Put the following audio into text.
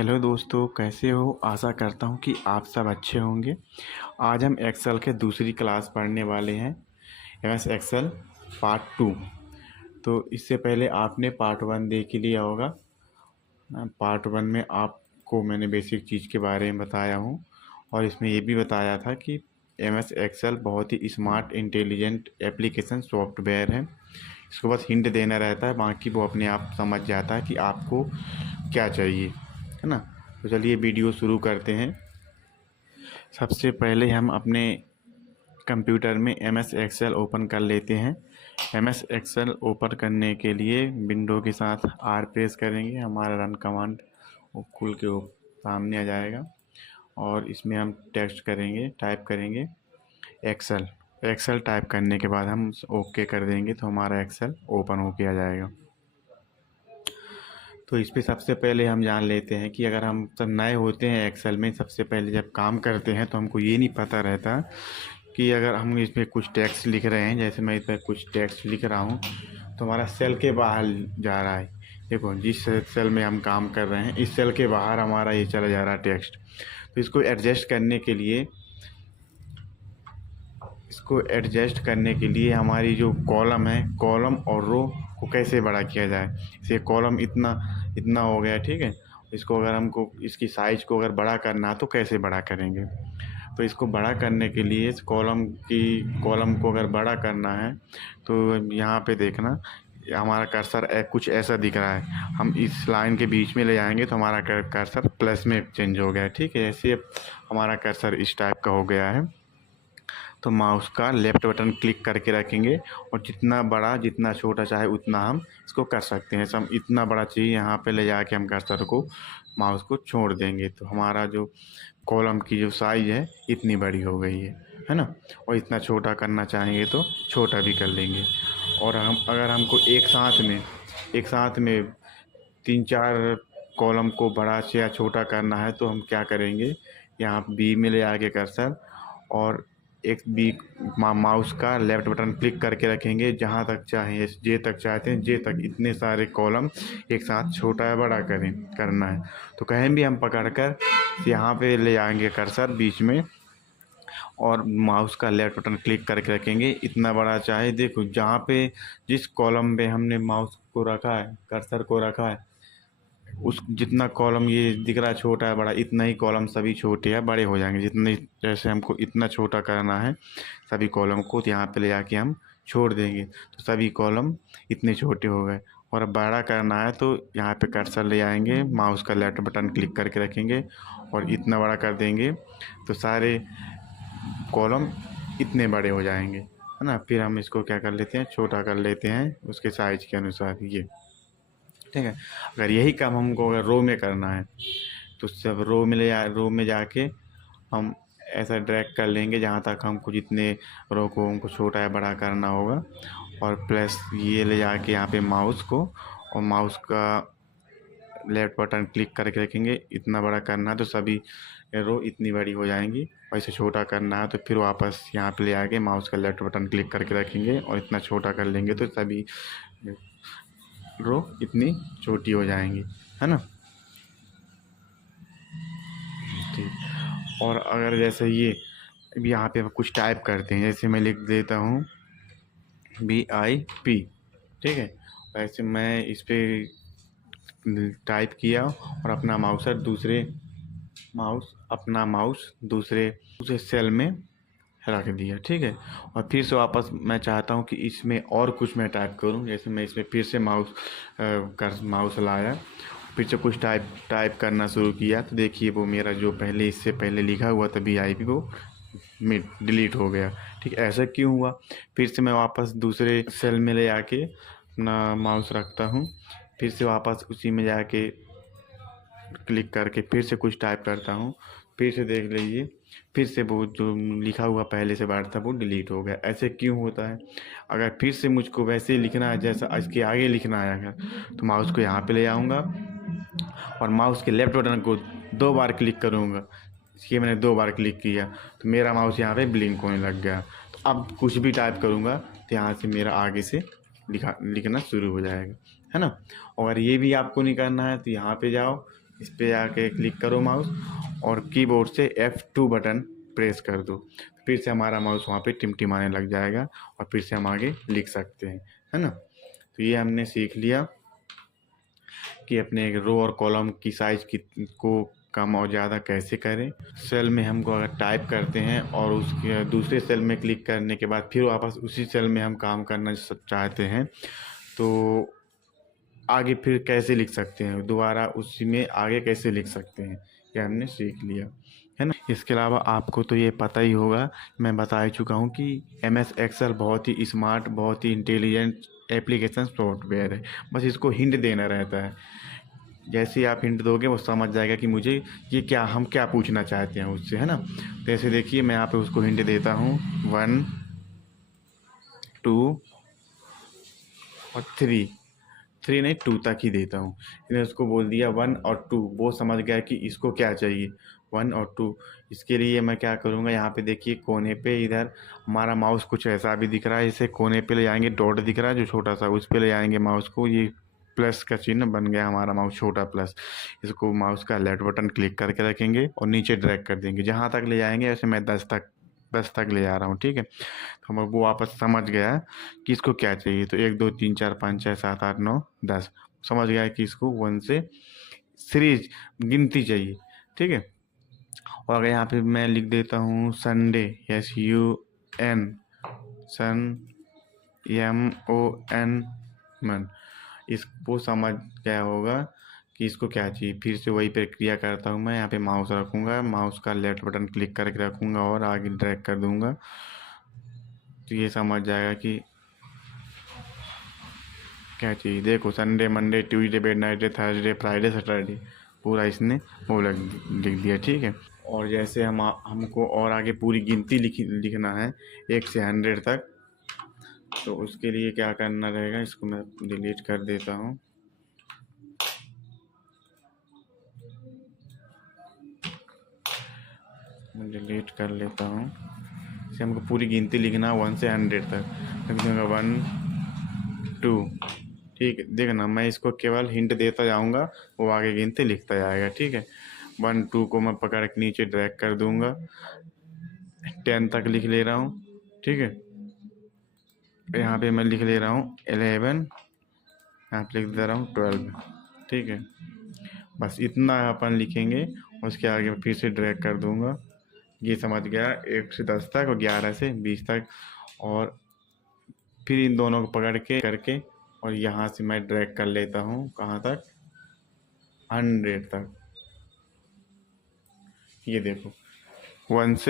Hello दोस्तों, कैसे हो? आशा करता हूँ कि आप सब अच्छे होंगे। आज हम एक्सेल के दूसरी क्लास पढ़ने वाले हैं, एमएस एक्सेल पार्ट 2। तो इससे पहले आपने पार्ट 1 देख ही लिया होगा। पार्ट 1 में आपको मैंने बेसिक चीज़ के बारे में बताया हूँ और इसमें ये भी बताया था कि एमएस एक्सेल बहुत ही स्मार्ट इंटेलिजेंट एप्लीकेशन सॉफ्टवेयर है। इसको बस हिंट देना रहता है, बाकी वो अपने आप समझ जाता है कि आपको क्या चाहिए, है ना। तो चलिए वीडियो शुरू करते हैं। सबसे पहले हम अपने कंप्यूटर में एम एस एक्सेल ओपन कर लेते हैं। एम एस एक्सेल ओपन करने के लिए विंडो के साथ आर प्रेस करेंगे, हमारा रन कमांड वो खुल के वो सामने आ जाएगा और इसमें हम टेक्स्ट करेंगे, टाइप करेंगे एक्सेल। एक्सेल टाइप करने के बाद हम ओके कर देंगे तो हमारा एक्सेल ओपन होके आ जाएगा। तो इस पे सबसे पहले हम जान लेते हैं कि अगर हम सब नए होते हैं एक्सेल में, सबसे पहले जब काम करते हैं तो हमको ये नहीं पता रहता कि अगर हम इसमें कुछ टेक्स्ट लिख रहे हैं, जैसे मैं इसमें कुछ टेक्स्ट लिख रहा हूँ तो हमारा सेल के बाहर जा रहा है। देखो, जिस सेल में हम काम कर रहे हैं इस सेल के बाहर हमारा ये चला जा रहा है टेक्स्ट। तो इसको एडजस्ट करने के लिए हमारी जो कॉलम है, कॉलम और रो को कैसे बड़ा किया जाए। जैसे कॉलम इतना इतना हो गया, ठीक है। इसको अगर हमको इसकी साइज़ को अगर बड़ा करना तो कैसे बड़ा करेंगे। तो इसको बड़ा करने के लिए इस कॉलम को अगर बड़ा करना है तो यहाँ पे देखना, हमारा कर्सर कुछ ऐसा दिख रहा है। हम इस लाइन के बीच में ले जाएंगे तो हमारा कर्सर प्लस में चेंज हो गया है, ठीक है। ऐसे हमारा कर्सर इस टाइप का हो गया है। तो माउस का लेफ़्ट बटन क्लिक करके रखेंगे और जितना बड़ा जितना छोटा चाहे उतना हम इसको कर सकते हैं। हम इतना बड़ा चाहिए, यहाँ पे ले जाके हम कर्सर को माउस को छोड़ देंगे तो हमारा जो कॉलम की जो साइज़ है इतनी बड़ी हो गई है ना। और इतना छोटा करना चाहेंगे तो छोटा भी कर लेंगे। और हम अगर हमको एक साथ में 3-4 कॉलम को बड़ा से या छोटा करना है तो हम क्या करेंगे, यहाँ बी में ले आके कर्सर और एक बी माउस का लेफ़्ट बटन क्लिक करके रखेंगे, जहाँ तक चाहें जे तक चाहते हैं जे तक इतने सारे कॉलम एक साथ छोटा या बड़ा करना है। तो कहीं भी हम पकड़कर यहाँ पे ले जाएंगे कर्सर बीच में और माउस का लेफ़्ट बटन क्लिक करके रखेंगे। इतना बड़ा चाहे, देखो जहाँ पे जिस कॉलम पे हमने माउस को रखा है, कर्सर को रखा है, उस जितना कॉलम ये दिख रहा है छोटा है बड़ा, इतना ही कॉलम सभी छोटे या बड़े हो जाएंगे। जितने जैसे हमको इतना छोटा करना है सभी कॉलम को, तो यहाँ पे ले जाके हम छोड़ देंगे तो सभी कॉलम इतने छोटे हो गए। और अब बड़ा करना है तो यहाँ पे कर्सर ले आएंगे, माउस का लेफ्ट बटन क्लिक करके रखेंगे और इतना बड़ा कर देंगे तो सारे कॉलम इतने बड़े हो जाएंगे, है ना। फिर हम इसको क्या कर लेते हैं, छोटा कर लेते हैं उसके साइज के अनुसार, ये ठीक है। अगर यही काम हमको अगर रो में करना है तो सब रो में जाके हम ऐसा ड्रैग कर लेंगे जहाँ तक हमको जितने रो को हमको छोटा या बड़ा करना होगा और प्लस ये ले जाके यहाँ पे माउस को और माउस का लेफ्ट बटन क्लिक करके रखेंगे। इतना बड़ा करना है तो सभी रो इतनी बड़ी हो जाएंगी, और इसे छोटा करना है तो फिर वापस यहाँ पे ले आके माउस का लेफ्ट बटन क्लिक करके रखेंगे और इतना छोटा कर लेंगे तो सभी रो इतनी छोटी हो जाएंगी, है ना। ठीक। और अगर जैसे ये यहाँ पे कुछ टाइप करते हैं, जैसे मैं लिख देता हूँ BIP, ठीक है। वैसे मैं इस पर टाइप किया और अपना माउस दूसरे सेल में रख दिया, ठीक है। और फिर से वापस मैं चाहता हूँ कि इसमें और कुछ मैं टाइप करूँ, जैसे मैं इसमें फिर से माउस लाया, फिर से कुछ टाइप करना शुरू किया तो देखिए वो मेरा जो इससे पहले लिखा हुआ था BIP वो डिलीट हो गया। ठीक, ऐसा क्यों हुआ। फिर से मैं वापस दूसरे सेल में ले आके अपना माउस रखता हूँ, फिर से वापस उसी में जाके क्लिक करके फिर से कुछ टाइप करता हूँ, फिर से देख लीजिए फिर से वो जो लिखा हुआ पहले से बार था वो डिलीट हो गया। ऐसे क्यों होता है। अगर फिर से मुझको वैसे ही लिखना है जैसा इसके आगे लिखना है अगर, तो माउस को यहाँ पे ले आऊँगा और माउस के लेफ्ट बटन को 2 बार क्लिक करूँगा। इसलिए मैंने 2 बार क्लिक किया तो मेरा माउस यहाँ पे ब्लिंक होने लग गया। तो अब कुछ भी टाइप करूँगा तो यहाँ से मेरा आगे से लिखना शुरू हो जाएगा, है ना। और ये भी आपको नहीं करना है तो यहाँ पे जाओ, इस पे आके क्लिक करो माउस और कीबोर्ड से F2 बटन प्रेस कर दो। फिर से हमारा माउस वहाँ पे टिमटिमाने लग जाएगा और फिर से हम आगे लिख सकते हैं, है ना। तो ये हमने सीख लिया कि अपने एक रो और कॉलम की साइज को कम और ज़्यादा कैसे करें। सेल में हमको अगर टाइप करते हैं और उसके दूसरे सेल में क्लिक करने के बाद फिर वापस उसी सेल में हम काम करना चाहते हैं तो आगे फिर कैसे लिख सकते हैं, दोबारा उसी में आगे कैसे लिख सकते हैं, ये हमने सीख लिया, है ना। इसके अलावा आपको तो ये पता ही होगा, मैं बता ही चुका हूँ कि MS एक्सेल बहुत ही स्मार्ट, बहुत ही इंटेलिजेंट एप्लीकेशन सॉफ्टवेयर है। बस इसको हिंट देना रहता है। जैसे ही आप हिंट दोगे वो समझ जाएगा कि मुझे ये क्या, हम क्या पूछना चाहते हैं उससे, है ना। तो ऐसे देखिए मैं यहाँ पे उसको हिंट देता हूँ 1 2 और 3 नहीं 2 तक ही देता हूँ। मैंने उसको बोल दिया 1 और 2, वो समझ गया कि इसको क्या चाहिए 1 और 2। इसके लिए मैं क्या करूँगा, यहाँ पे देखिए कोने पे इधर हमारा माउस कुछ ऐसा भी दिख रहा है, इसे कोने पे ले जाएंगे, डॉट दिख रहा है जो छोटा सा, उस पे ले जाएंगे माउस को, ये प्लस का चिन्ह बन गया हमारा माउस छोटा प्लस। इसको माउस का लेफ्ट बटन क्लिक करके रखेंगे और नीचे ड्रैग कर देंगे, जहाँ तक ले जाएंगे। ऐसे मैं 10 तक ले जा रहा हूँ, ठीक है। तो हम वो वापस समझ गया कि इसको क्या चाहिए, तो 1 2 3 4 5 6 7 8 9 10 समझ गया कि इसको 1 से सीरीज गिनती चाहिए, ठीक है। और अगर यहाँ पे मैं लिख देता हूँ संडे, SUN, सन MON मन, इस वो समझ गया होगा कि इसको क्या चाहिए। फिर से वही प्रक्रिया करता हूँ मैं, यहाँ पे माउस रखूँगा, माउस का लेफ्ट बटन क्लिक करके रखूँगा और आगे ड्रैग कर दूँगा, तो ये समझ जाएगा कि क्या चाहिए। देखो Sunday Monday Tuesday Wednesday Thursday Friday Saturday पूरा इसने वो लिख दिया, ठीक है। और जैसे हमको और आगे पूरी गिनती लिखना है 1 से 100 तक, तो उसके लिए क्या करना रहेगा, इसको मैं डिलीट कर देता हूँ। डिलीट कर लेता हूँ। इसे हमको पूरी गिनती लिखना 1 से 100 तक, लिख दूँगा 1 2, ठीक है। देखना मैं इसको केवल हिंट देता जाऊँगा, वो आगे गिनती लिखता जाएगा, ठीक है। 1 2 को मैं पकड़ के नीचे ड्रैग कर दूँगा, 10 तक लिख ले रहा हूँ, ठीक है। यहाँ पे मैं लिख ले रहा हूँ 11, यहाँ पे लिख दे रहा हूँ 12, ठीक है। बस इतना अपन लिखेंगे, उसके आगे फिर से ड्रैग कर दूँगा। ये समझ गया 1 से 10 तक और 11 से 20 तक, और फिर इन दोनों को पकड़ के करके और यहाँ से मैं ड्रैग कर लेता हूँ कहाँ तक, 100 तक। ये देखो 1 से